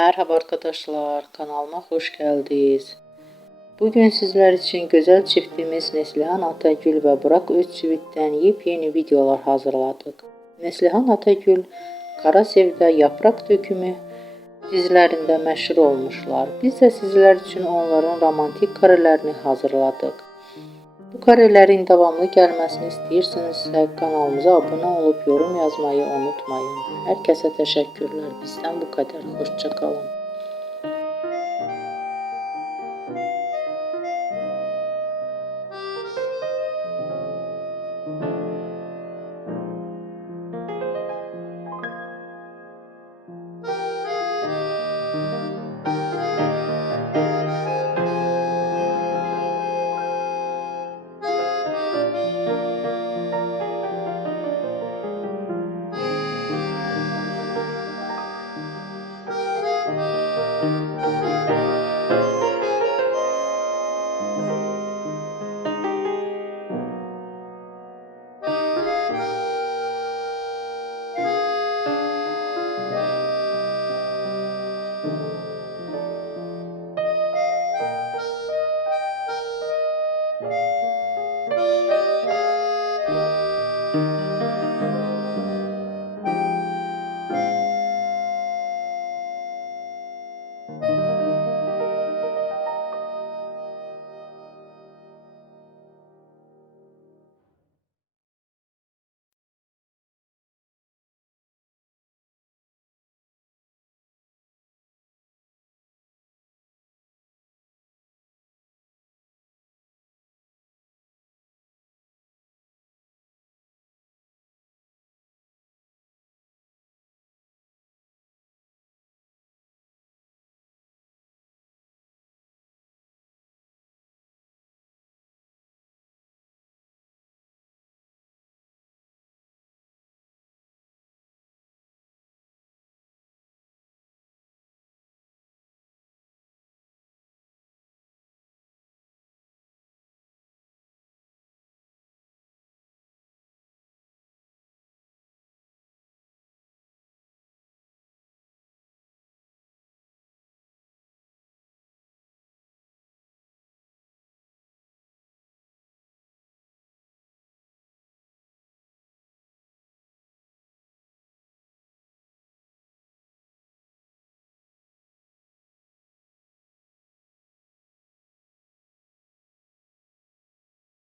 Merhaba arkadaşlar, kanalıma hoş geldiniz. Bugün sizler için güzel çiftimiz Neslihan Atagül ve Burak Özçivit'dən yepyeni videolar hazırladık. Neslihan Atagül, Sevda Yaprak Dökümü dizilərində məşhur olmuşlar. Biz de sizler için onların romantik karelerini hazırladık. Bu karelerin davamlı gəlməsini istəyirsinizsə, kanalımıza abunə olub yorum yazmayı unutmayın. Hər kəsə təşəkkürlər. Bizdən bu qədər. Xoşça qalın.